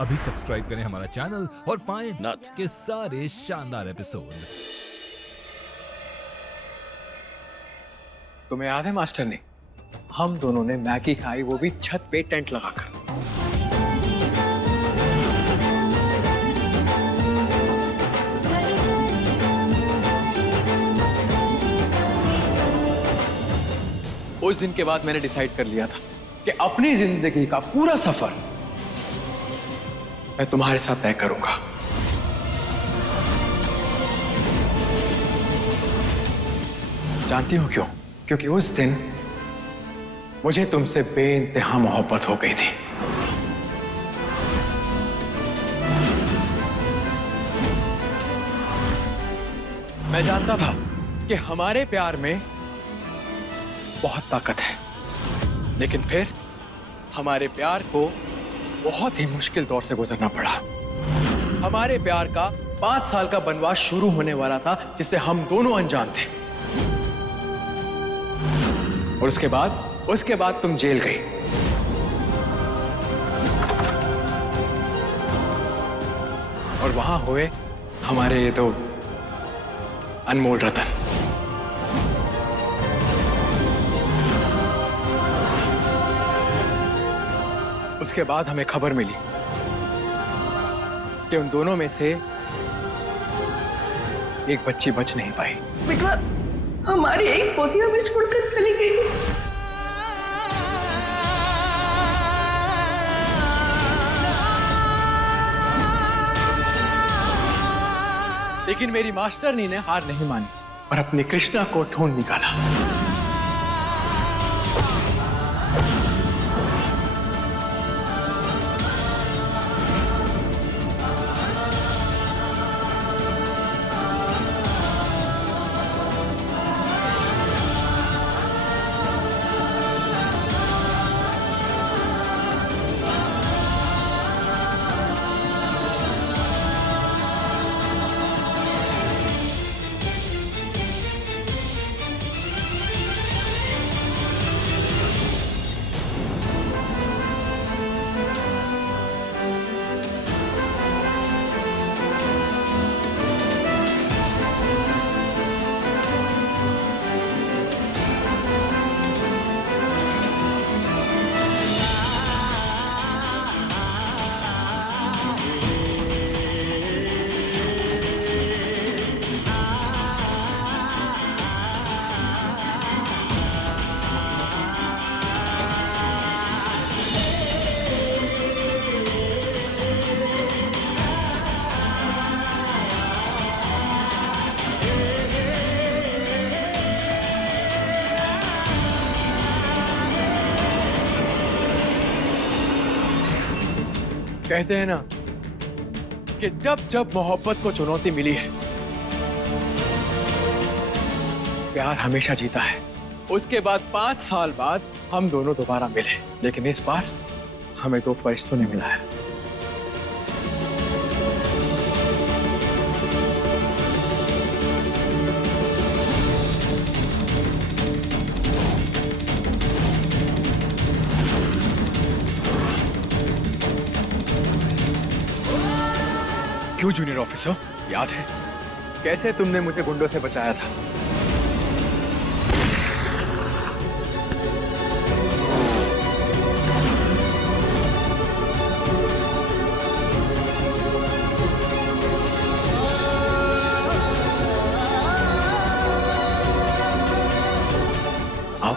अभी सब्सक्राइब करें हमारा चैनल और पाएं नाथ। के सारे शानदार एपिसोड्स। तुम्हें याद है मास्टर ने, हम दोनों ने मैगी खाई, वो भी छत पे टेंट लगाकर। उस दिन के बाद मैंने डिसाइड कर लिया था कि अपनी जिंदगी का पूरा सफर मैं तुम्हारे साथ तय करूंगा। जानती हो क्यों? क्योंकि उस दिन मुझे तुमसे बेइंतहा मोहब्बत हो गई थी। मैं जानता था कि हमारे प्यार में बहुत ताकत है, लेकिन फिर हमारे प्यार को बहुत ही मुश्किल दौर से गुजरना पड़ा। हमारे प्यार का 5 साल का वनवास शुरू होने वाला था, जिससे हम दोनों अनजान थे। और उसके बाद तुम जेल गई। और वहां हुए हमारे ये दो अनमोल रतन। उसके बाद हमें खबर मिली कि उन दोनों में से एक बच्ची बच नहीं पाई। बेटा, हमारी एक पोती हमें छोड़कर चली गई। लेकिन मेरी मास्टरनी ने हार नहीं मानी और अपनी कृष्णा को ढूंढ निकाला। कहते हैं ना कि जब जब मोहब्बत को चुनौती मिली है, प्यार हमेशा जीता है। उसके बाद 5 साल बाद हम दोनों दोबारा मिले, लेकिन इस बार हमें 2 फरिश्तों ने मिला है। क्यों जूनियर ऑफिसर, याद है कैसे तुमने मुझे गुंडों से बचाया था? आओ।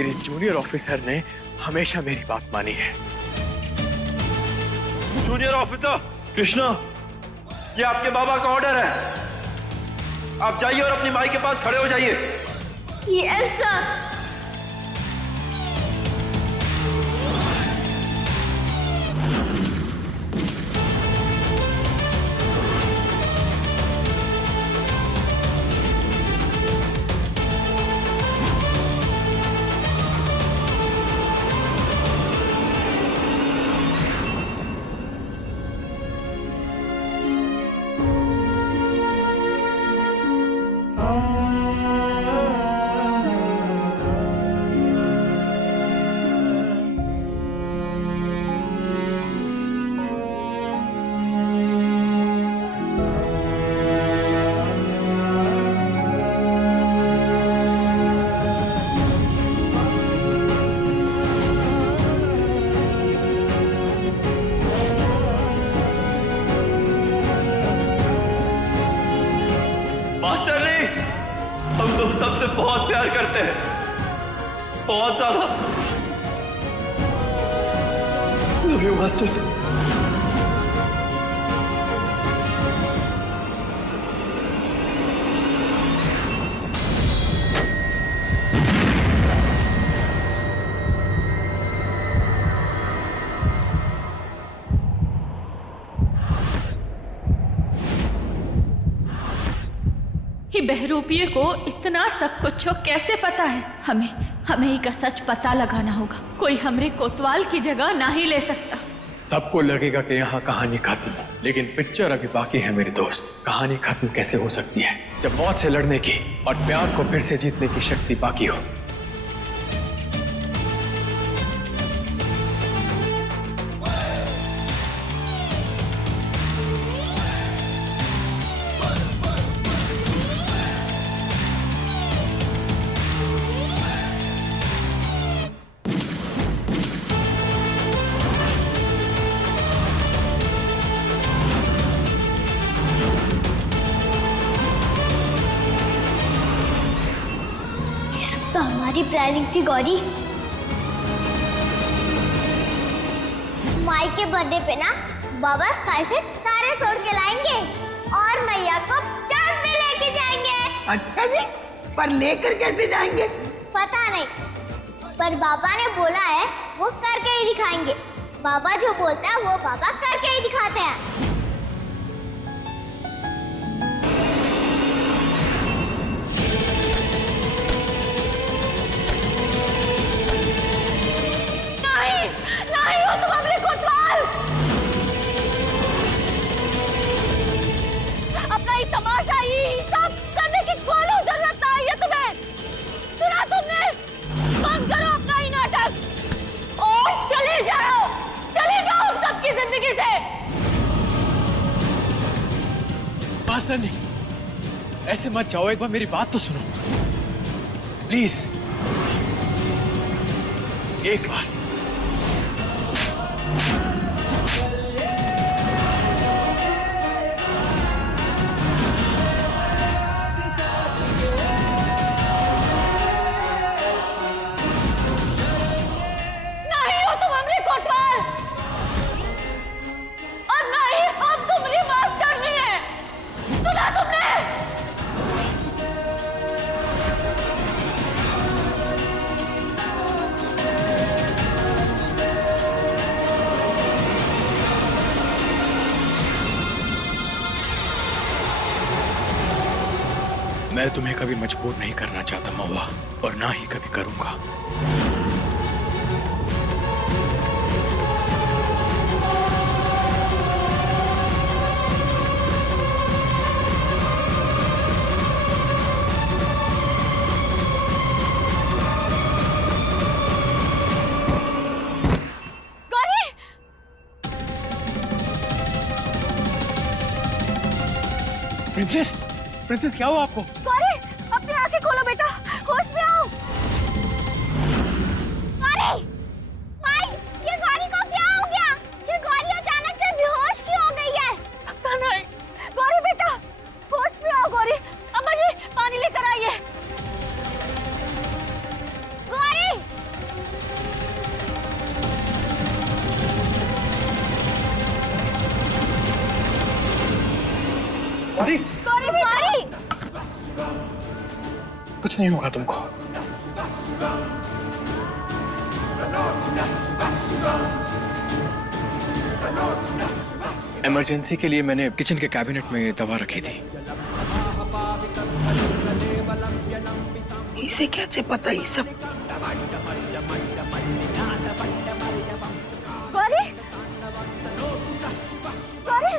मेरी जूनियर ऑफिसर ने हमेशा मेरी बात मानी है। जूनियर ऑफिसर कृष्णा, ये आपके बाबा का ऑर्डर है। आप जाइए और अपनी माई के पास खड़े हो जाइए। Yes sir. मास्टर जी, हम तुम सबसे बहुत प्यार करते हैं, बहुत ज्यादा। Love you master. ही बहरूपिये को इतना सब कुछ कैसे पता है? हमें ही का सच पता लगाना होगा। कोई हमरे कोतवाल की जगह ना ही ले सकता। सबको लगेगा कि यहाँ कहानी खत्म, लेकिन पिक्चर अभी बाकी है मेरे दोस्त। कहानी खत्म कैसे हो सकती है जब मौत से लड़ने की और प्यार को फिर से जीतने की शक्ति बाकी हो। तो हमारी प्लानिंग थी गौरी। माई के बर्थडे पे ना बाबा स्काई से तारे तोड़ के लाएंगे और मैया को चांद पे लेके जाएंगे। अच्छा जी, पर लेकर कैसे जाएंगे? पता नहीं, पर बाबा ने बोला है वो करके ही दिखाएंगे। बाबा जो बोलता है वो बाबा करके ही दिखाते हैं। नहीं हो तुम हमरे कोतवाल। अपना ही तमाशा ही सब करने की कोई जरूरत नहीं है तुम्हें। सुना तुमने? बंद करो अपना ही नाटक और चले जाओ सबकी जिंदगी से। मास्टर नहीं, ऐसे मत जाओ, एक बार मेरी बात तो सुनो प्लीज, एक बार। नहीं हो तुम हमरे कोतवाल और नहीं हम तुम्हारी मास्टर नहीं है। सुना तुमने? मैं तुम्हें कभी मजबूर नहीं करना चाहता महुआ, और ना ही कभी करूंगा। प्रिंसेस, प्रिंसेस क्या हुआ आपको? गौरी, अपनी आंखें खोलो बेटा, होश में आओ। गौरी, माई, ये गौरी को क्या हो गया? ये गौरी अचानक से बेहोश क्यों हो गई है? पता नहीं। गौरी बेटा, होश में आओ गौरी। अम्मा जी पानी लेकर आइए। गौरी, गौरी, गौरी कुछ नहीं होगा तुमको। इमरजेंसी के लिए मैंने किचन के कैबिनेट में दवा रखी थी। इसे कैसे पता ये सब? गौरी, गौरी,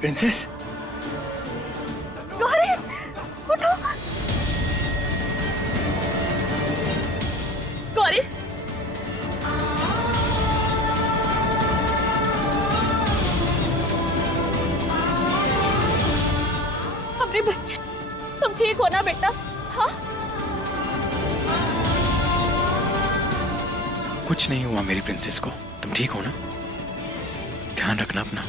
प्रिंसेस, गौरी, उठो। गौरी, अपने बच्चे, तुम ठीक हो ना बेटा? हाँ, कुछ नहीं हुआ मेरी प्रिंसेस को। तुम ठीक हो ना? ध्यान रखना अपना।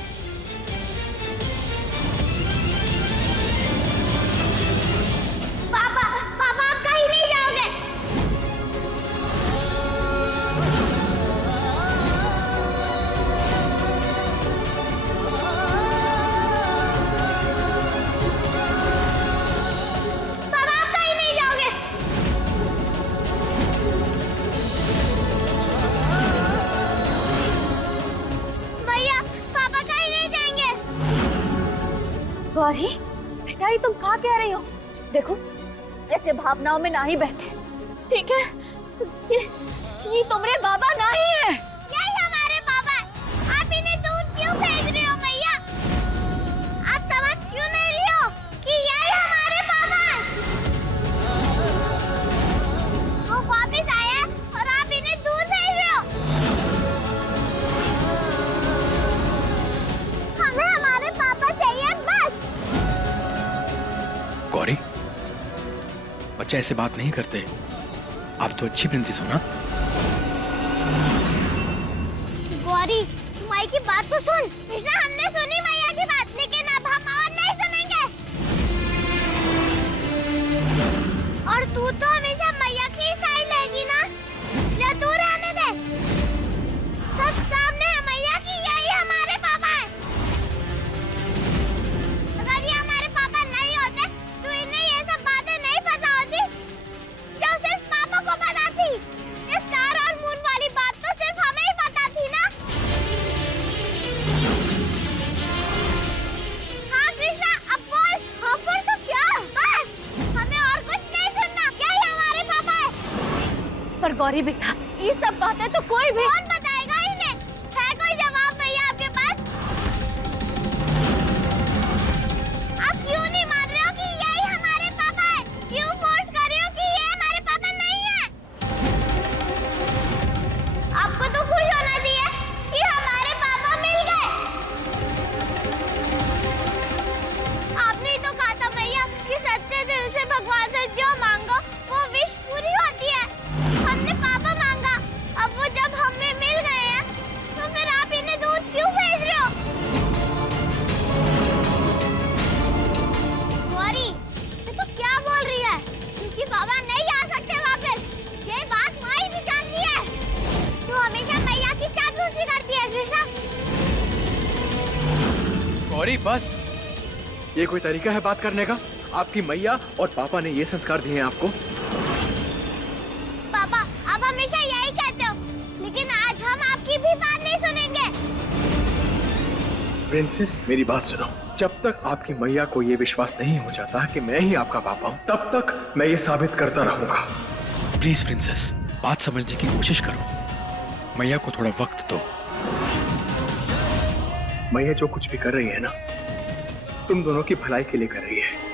पापा पापा आप कहीं नहीं जाओगे। पापा आप कहीं नहीं जाओगे। भैया पापा कहीं नहीं जाएंगे। गौरी, बेटा ये तुम कहाँ कह रही हो? देखो, ऐसे भावनाओं में ना ही बैठे, ठीक है? ये तुम्हारे बाबा नहीं है। यही हमारे पापा है। आप इन्हें दूर क्यों भेज रहे हो भैया? आप समझ क्यों नहीं रही हो कि यही हमारे पापा है? वो वापस आए हैं और आप इन्हें दूर भेज रहे हो। हमें हमारे पापा चाहिए बस। गौरी, बच्चे ऐसे बात नहीं करते। आप तो अच्छी प्रिंसेस हो ना? गौरी, माई की बात तो सुन। कृष्णा, हमने सुनी मैया की बात, लेकिन अब हम और नहीं सुनेंगे। और तू तो हमेशा मैया की साइड लेगी ना? ले तू रहने दे। सब सामने है मैया की, यही हमारे पापा है। अगर ये हमारे पापा नहीं होते तो इन्हें ये सब बातें नहीं पता होती जो सिर्फ पापा को पता थी। ये स्टार और मून वाली बात तो सिर्फ हमें ही पता थी ना? हाँ कृष्णा, अब बोल। हाँ पर तो क्या? बस, हमें और कुछ नहीं सुनना। यही हमारे पापा है। पर गौरी बेटा, ये सब बातें तो कोई भी कौन बताएगा इन्हें? है कोई जवाब भैया आपके पास? आप क्यों नहीं मान रहे हो कि यही हमारे पापा है? क्यों फोर्स कर रहे हो कि ये हमारे पापा नहीं है? आपको तो खुश होना चाहिए कि हमारे पापा मिल गए। आपने ही तो कहा था मैया कि सच्चे दिल से भगवान से जो मांगो वो विश पूरी होती है। हमने पापा मांगा, अब वो जब हमें मिल गए हैं तो फिर आप इन्हें दूर क्यों भेज रहे हो? गौरी, ये तो क्या बोल रही है? क्योंकि पापा नहीं आ सकते वापस। ये बात माई भी जानती है। तू हमेशा मैया की चापलूसी करती है कृष्णा। गौरी बस, ये कोई तरीका है बात करने का? आपकी मैया और पापा ने ये संस्कार दिए हैं आपको? पापा, आप हमेशा यही कहते हो, लेकिन आज हम आपकी भी बात नहीं सुनेंगे। प्रिंसेस, मेरी बात सुनो। जब तक आपकी मैया को ये विश्वास नहीं हो जाता कि मैं ही आपका पापा हूँ, तब तक मैं ये साबित करता रहूंगा। प्लीज प्रिंसेस, बात समझने की कोशिश करो। मैया को थोड़ा वक्त दो। मैया जो कुछ भी कर रही है ना, तुम दोनों की भलाई के लिए कर रही है।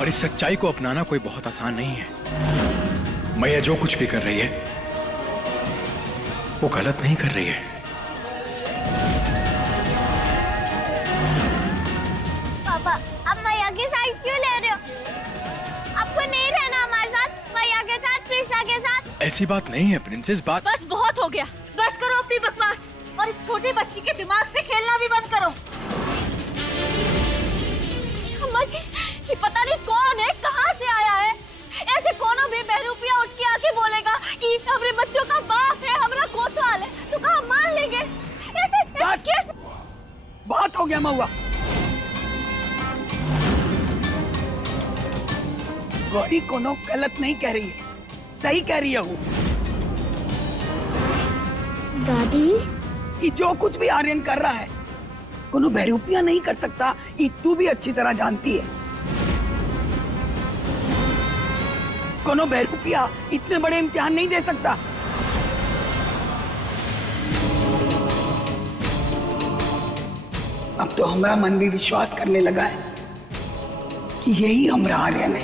और इस सच्चाई को अपनाना कोई बहुत आसान नहीं है। मैया जो कुछ भी कर रही है वो गलत नहीं कर रही है। पापा, अब मैया की साइड क्यों ले रहे हो? आपको नहीं रहना हमारे साथ, मैया के साथ, कृष्णा के साथ? ऐसी बात नहीं है प्रिंसेस। बात बस बहुत हो गया। बस करो अपनी बकवास और इस छोटी बच्ची के दिमाग से खेलना भी बंद करो। अम्मा जी, ये पता नहीं कौन है, कहाँ से आया है? ऐसे कोनो भी बहरूपिया उठ के आके बोलेगा कि अपने बच्चों का हो गया महुआ? गौरी कोनो गलत नहीं कह रही है, सही कह रही है वो दादी। कि जो कुछ भी आर्यन कर रहा है कोनो बहरूपिया नहीं कर सकता, ये तू भी अच्छी तरह जानती है। कोनो बहरूपिया इतने बड़े इम्तिहान नहीं दे सकता। अब तो हमारा मन भी विश्वास करने लगा है कि यही हमारा आर्यन है।